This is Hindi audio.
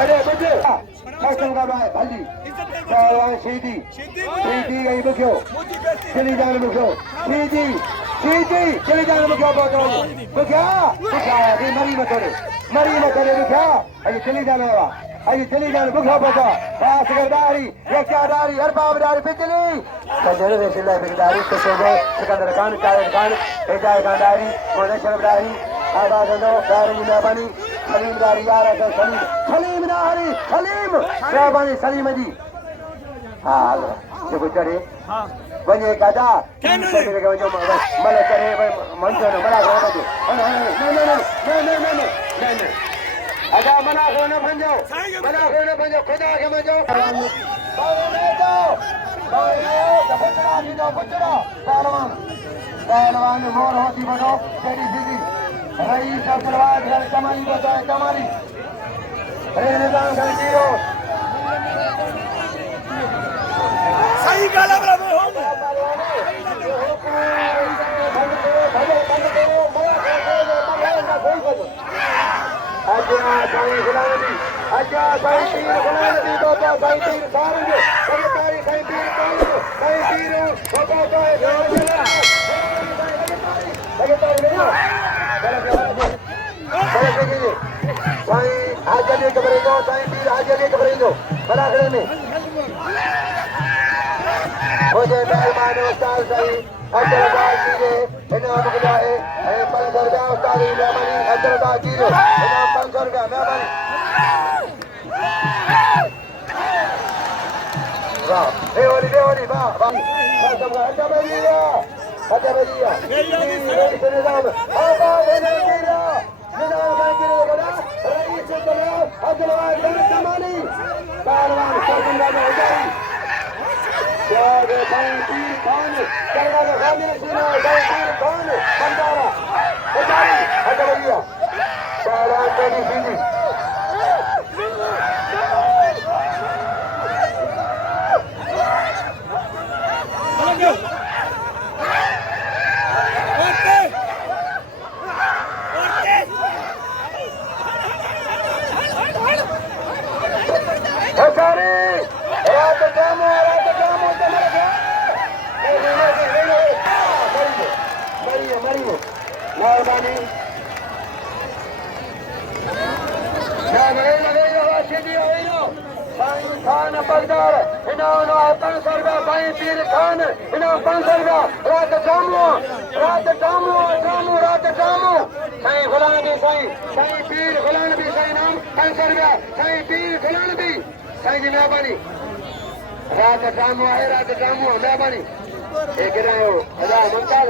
अरे बच्चे फैशन का भाई भाजी पहलवान शीदी शीदी गई मुखियो चली जाने मुखियो शीदी शीदी चली जाने मुखियो बहुत मुखिया मुखिया अभी मरी मत करे मुखिया अभी चली जाने वाला अभी चली जाने मुखिया बचा खास गर्दारी ये क्या दारी हर बाबदारी पिछली कंजर वेसिला बिगदारी कुशोगो सिकंदर खान चाय खान एजाय गांडारी मोने शरबदारी आवाज दो दारी मेहरबानी सलीम दारी यार सलीम सलीम नारी सलीम मेहरबानी सलीम जी हाँ जो चढ़े वञे काजा जो मल चढ़े मंचो न मलाखरो न अजा मलाखरो न पंजो खुदा के मंजो पहलवान मोर होती बनो टेडी शीडी रईस अब्दुलवाद घर कमाली बताए कमाली रेनदान घर जीरो सही गाला ब्रावो हो अच्छा साईं गुलामी अच्छा साईं पीर गुलामी बाबा साईं पीर सारंग सरकारी साईं पीर कांग साईं पीर बाबा साईं गाजला साईं हाजरी कबरेंदो साईं पीर हाजरी कबरेंदो बराखड़े में मुझे मेहरबान उस्ताद साईं अब्दुल्लाह जी ने इनाम मिलाए 500 रुपया उस्ताद की मेहरबानी अब्दुल्लाह जी ने इनाम 500 रुपया मेहरबानी वाह देवरी वाह वाह सब अच्छा बढ़िया रईस निजाम आबाद नजीरा निजाम का गिरोगला रईस अब्दुल्लाह घर कमाली पहलवान सरगंगा में उजारी साईं पीर खान करना का खाने सीना साईं पीर खान बंदारा उजारी अच्छा बढ़िया पहलवान टेडी शीडी मेहरबानी साईं खान पगदार इनाम 500 रुपया साईं पीर खान इनाम 500 रुपया रात जामू साईं गुलामी साईं पीर गुलामी साईं इनाम 500 रुपया साईं पीर गुलामी साईं जी मेहरबानी रात जामू मेहरबानी एक रहो अदा ममता